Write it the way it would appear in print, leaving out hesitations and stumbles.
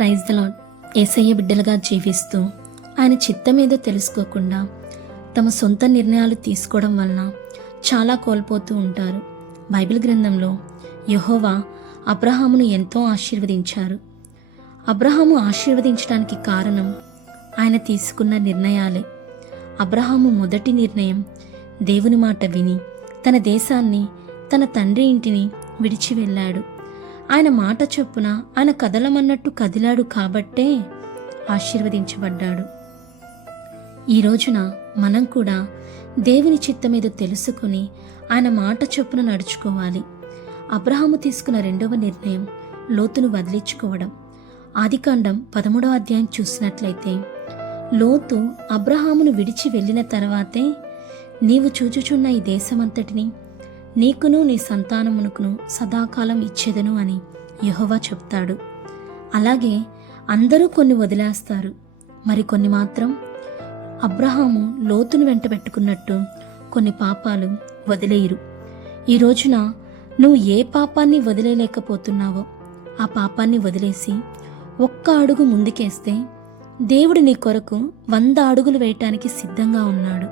Praise the lord. యేసయ్య బిడ్డలుగా జీవిస్తూ ఆయన చిత్తమేదో తెలుసుకోకుండా తమ సొంత నిర్ణయాలు తీసుకోవడం వలన చాలా కోల్పోతూ ఉంటారు. బైబిల్ గ్రంథంలో యెహోవా అబ్రహామును ఎంతో ఆశీర్వదించారు. అబ్రహాము ఆశీర్వదించడానికి కారణం ఆయన తీసుకున్న నిర్ణయాలే. అబ్రహాము మొదటి నిర్ణయం దేవుని మాట విని తన దేశాన్ని, తన తండ్రి ఇంటిని విడిచి వెళ్ళాడు. ఆయన మాట చొప్పున ఆయన కదలమన్నట్టు కదిలాడు కాబట్టే ఆశీర్వదించబడ్డాడు. ఈ రోజున మనం కూడా దేవుని చిత్తమేదో తెలుసుకుని ఆయన మాట చొప్పున నడుచుకోవాలి. అబ్రహాము తీసుకున్న రెండవ నిర్ణయం లోతును వదిలించుకోవడం. ఆదికాండం 13వ అధ్యాయం చూసినట్లయితే, లోతు అబ్రహామును విడిచి వెళ్ళిన తర్వాతే, నీవు చూచుచున్న ఈ దేశమంతటిని నీకును నీ సంతానమునకును సదాకాలం ఇచ్చేదను అని యెహోవా చెప్తాడు. అలాగే అందరూ కొన్ని వదిలేస్తారు, మరికొన్ని మాత్రం అబ్రహాము లోతును వెంట పెట్టుకున్నట్టు కొన్ని పాపాలు వదిలేయరు. ఈ రోజున నువ్వు ఏ పాపాన్ని వదిలేయలేకపోతున్నావో ఆ పాపాన్ని వదిలేసి ఒక్క అడుగు ముందుకేస్తే దేవుడు నీ కొరకు 100 అడుగులు వేయటానికి సిద్ధంగా ఉన్నాడు.